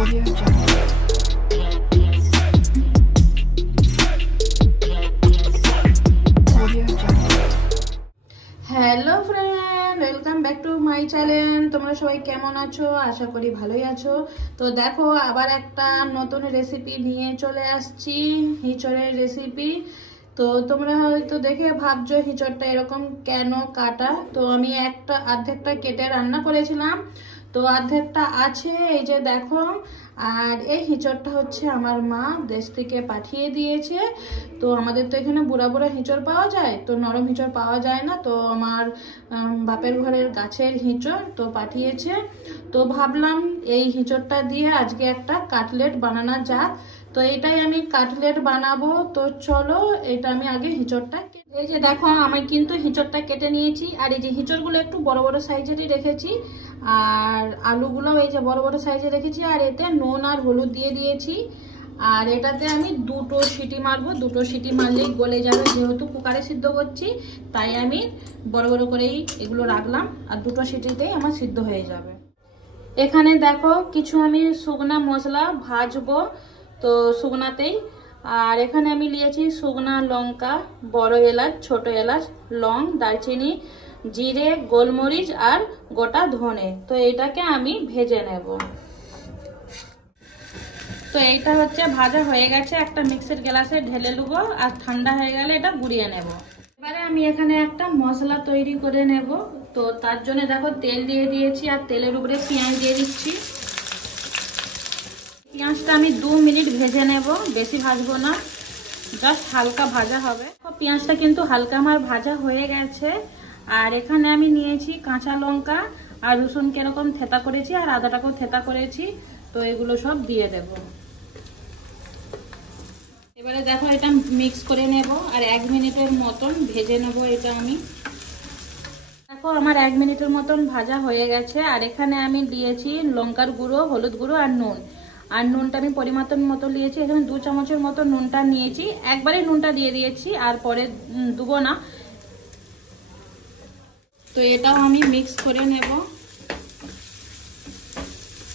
Audio Jungle. Audio Jungle. Hello friend, welcome back to my channel. তোমরা সবাই কেমন আছো? আশা করি ভালোই আছো। তো দেখো, আবার একটা নতুন রেসিপি নিয়ে চলে আসছি, হিঁচড়ের রেসিপি। তো তোমরা হয়তো দেখে ভাবছো হিঁচড়টা এরকম কেন কাটা। তো আমি অর্ধেকটা কেটে রান্না করেছিলাম, তো অর্ধেকটা আছে, এই যে দেখো। আর এই হিঁচড়টা হচ্ছে আমার মা দেশ থেকে পাঠিয়ে দিয়েছে। তো আমাদের তো এখানে বুড়া বুড়া হিঁচড় পাওয়া যায়, তো নরম হিঁচড় পাওয়া যায় না। তো আমার বাপের ঘরের গাছের হিঁচড় তো পাঠিয়েছে। তো ভাবলাম এই হিঁচড়টা দিয়ে আজকে একটা কাটলেট বানানো যাক। তো এটাই আমি কাটলেট বানাবো। তো চলো, এটা আমি আগে হিঁচড়টা, এই যে দেখো আমি কিন্তু হিঁচড়টা কেটে নিয়েছি। আর এই যে হিঁচড়গুলো একটু বড় বড় সাইজেরই রেখেছি, আর আলুগুলো এই যে বড় বড় সাইজে রেখেছি। আর এতে নুন আর হলুদ দিয়ে দিয়েছি। আর এটাতে আমি দুটো সিটি মারবো, দুটো সিটি মারলেই গলে যাবে, যেহেতু কুকারে সিদ্ধ করছি তাই আমি বড় বড় করেই এগুলো রাখলাম। আর দুটো সিটিতেই আমার সিদ্ধ হয়ে যাবে। এখানে দেখো কিছু আমি শুকনা মশলা ভাজবো, তো শুকনাতেই। আর এখানে আমি নিয়েছি শুকনা লঙ্কা, বড় এলাচ, ছোট এলাচ, লং, দারচিনি, জিরে, গোলমরিচ আর গোটা ধনে। তো এইটাকে আমি ভেজে নেব। তো এইটা হচ্ছে ভাজা হয়ে গেছে, একটা মিক্সির গ্লাসে ঢেলে নেবো। আর ঠান্ডা হয়ে গেলে এটা গুঁড়িয়ে নেব। এবারে আমি এখানে একটা মশলা তৈরি করে নেব। তো তার জন্য দেখো তেল দিয়ে দিয়েছি, আর তেলের উপরে পেঁয়াজ দিয়ে দিচ্ছি। পেঁয়াজটা আমি 2 মিনিট ভেজে নেব, বেশি ভাজবো না, জাস্ট হালকা ভাজা হবে। পেঁয়াজটা কিন্তু হালকা আমার ভাজা হয়ে গেছে। আর এখানে আমি নিয়েছি কাঁচা লঙ্কা আর রসুন কিরকম থেতা করেছি, আর আদাটাকেও থেতা করেছি। তো এগুলো সব দিয়ে দেব। এবারে দেখো এটা মিক্স করে নেব, আর 1 মিনিটের মতন ভেজে নেব এটা আমি। দেখো আমার 1 মিনিটের মতন ভাজা হয়ে গেছে। আর এখানে আমি দিয়েছি লঙ্কার গুঁড়ো, হলুদ গুঁড়ো আর নুন। আর নুনটা আমি পরিমাণ মতো নিয়েছি, এখানে 2 চামচের মতো নুনটা নিয়েছি। একবারে নুনটা দিয়ে দিয়েছি, আর পরে দেবো না। তো এটাও আমি মিক্স করে নেব।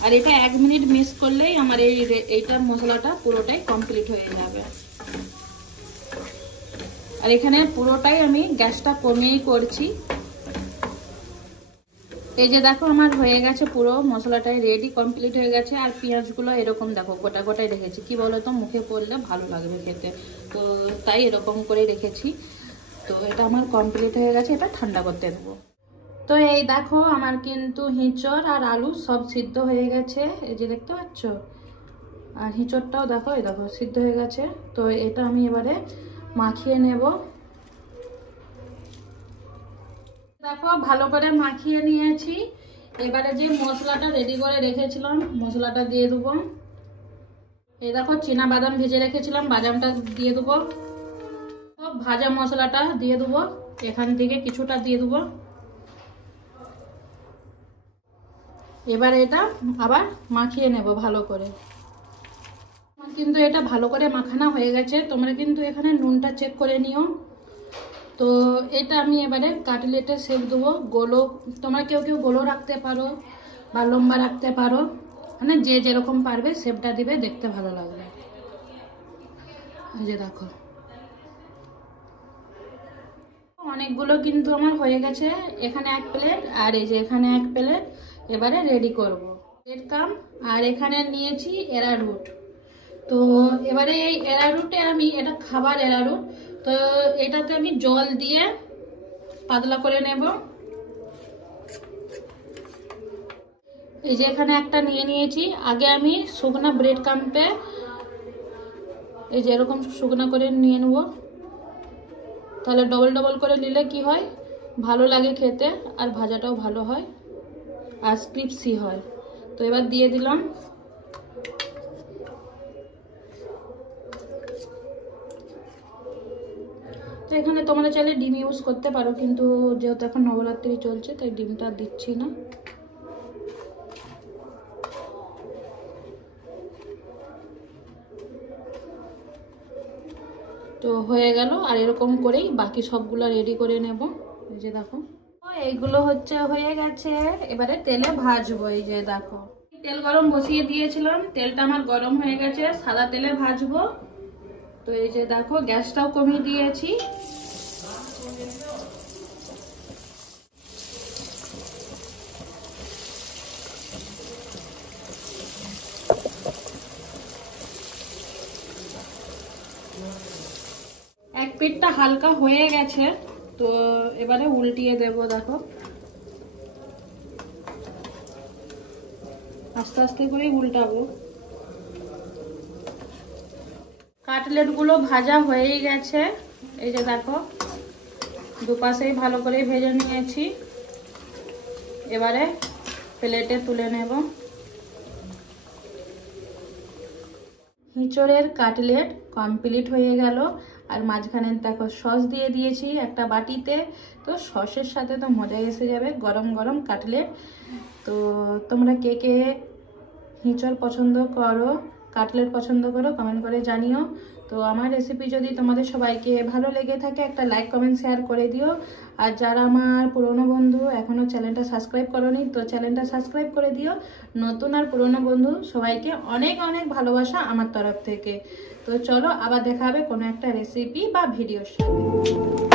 আর এটা 1 মিনিট মিক্স করলেই আমার এইটার মশলাটা পুরোটাই কমপ্লিট হয়ে যাবে। আর এখানে পুরোটাই আমি গ্যাসটা কমিয়েই করছি। এই যে দেখো আমার হয়ে গেছে, পুরো মশলাটাই রেডি, কমপ্লিট হয়ে গেছে। আর পেঁয়াজগুলো এরকম দেখো গোটা গোটাই রেখেছি, কি বলতো মুখে পড়লে ভালো লাগবে খেতে, তো তাই এরকম করে রেখেছি। তো এটা আমার কমপ্লিট হয়ে গেছে, এটা ঠান্ডা করতে দেবো। তো এই দেখো আমার কিন্তু হিঁচড় আর আলু সব সিদ্ধ হয়ে গেছে, এই যে দেখতে পাচ্ছ। আর হিঁচড়টাও দেখো, এই দেখো সিদ্ধ হয়ে গেছে। তো এটা আমি এবারে মাখিয়ে নেব। দেখো ভালো করে মাখিয়ে নিয়েছি। এবারে যে মশলাটা রেডি করে রেখেছিলাম, মশলাটা দিয়ে দেবো। এই দেখো চীনা বাদাম ভেজে রেখেছিলাম, বাদামটা দিয়ে দেবো। সব ভাজা মশলাটা দিয়ে দেবো, এখান থেকে কিছুটা দিয়ে দেবো। এবার এটা আবার মাখিয়ে নেব ভালো করে। কিন্তু এটা ভালো করে মাখানো হয়ে গেছে, তোমরা কিন্তু এখানে নুনটা চেক করে নিও। তো এটা আমি এবারে কাটলেটে শেপ দেবো। গোলো, তোমরা কেউ কেউ গোলো রাখতে পারো বা লম্বা রাখতে পারো, মানে যে যেরকম পারবে শেপটা দিবে, দেখতে ভালো লাগবে। এই যে দেখো অনেকগুলো কিন্তু আমার হয়ে গেছে। এখানে 1 প্লেট, আর এই যে এখানে 1 প্লেট। এবারে রেডি করব ব্রেড কাম। আর এখানে নিয়েছি অ্যারারুট। তো এবারে এই অ্যারারুটে আমি, এটা খাবার অ্যারারুট, তো এটাতে আমি জল দিয়ে পাতলা করে নেব। এই যে এখানে একটা নিয়ে নিয়েছি। আগে আমি শুকনা ব্রেড কাম্পে এই যে এরকম শুকনা করে নিয়ে নেব, তাহলে ডবল ডবল করে নিলে কি হয়, ভালো লাগে খেতে, আর ভাজাটাও ভালো হয় আর ক্রিস্পি হয়। তো এবার দিয়ে দিলাম। তো এখানে তোমরা চাইলে ডিম ইউজ করতে পারো, কিন্তু যেহেতু এখন নবরাত্রি চলছে তাই ডিমটা দিচ্ছি না। তো হয়ে গেল। আর এরকম করেই বাকি সবগুলো রেডি করে নেব। এই যে দেখো এইগুলো হচ্ছে হয়ে গেছে, এবারে তেলে ভাজবো। এই যে দেখো তেল গরম বসিয়ে দিয়েছিলাম, তেলটা আমার গরম হয়ে গেছে, সাদা তেলে ভাজবো। তো এই যে দেখো গ্যাসটাও কমিয়ে দিয়েছি। এক পিঠটা হালকা হয়ে গেছে, তো এবারে উল্টিয়ে দেব। দেখো আস্তে আস্তে করে উল্টাবো। কাটলেট গুলো ভাজা হয়ে গেছে, এই যে দেখো দুপাশেই ভালো করে ভেজে নিয়েছি। এবারে প্লেটে তুলে নেব। হিঁচড়ের কাটলেট কমপ্লিট হয়ে গেল। আর মাঝখানে দেখো সস দিয়ে দিয়েছি একটা বাটিতে। তো সসের সাথে তো মজা এসে যাবে গরম গরম কাটলেট। তো তোমরা কে কে হিঁচড় পছন্দ করো, কাটলেট পছন্দ করো, কমেন্ট করে জানিও। তো আমার রেসিপি যদি তোমাদের সবাইকে ভালো লেগে থাকে একটা লাইক কমেন্ট শেয়ার করে দিও। আর যারা আমার পুরনো বন্ধু এখনো চ্যানেলটা সাবস্ক্রাইব করোনি, তো চ্যানেলটা সাবস্ক্রাইব করে দিও। নতুন আর পুরনো বন্ধু সবাইকে অনেক অনেক ভালোবাসা আমার তরফ থেকে। তো চলো আবার দেখা হবে কোনো একটা রেসিপি বা ভিডিওর সাথে।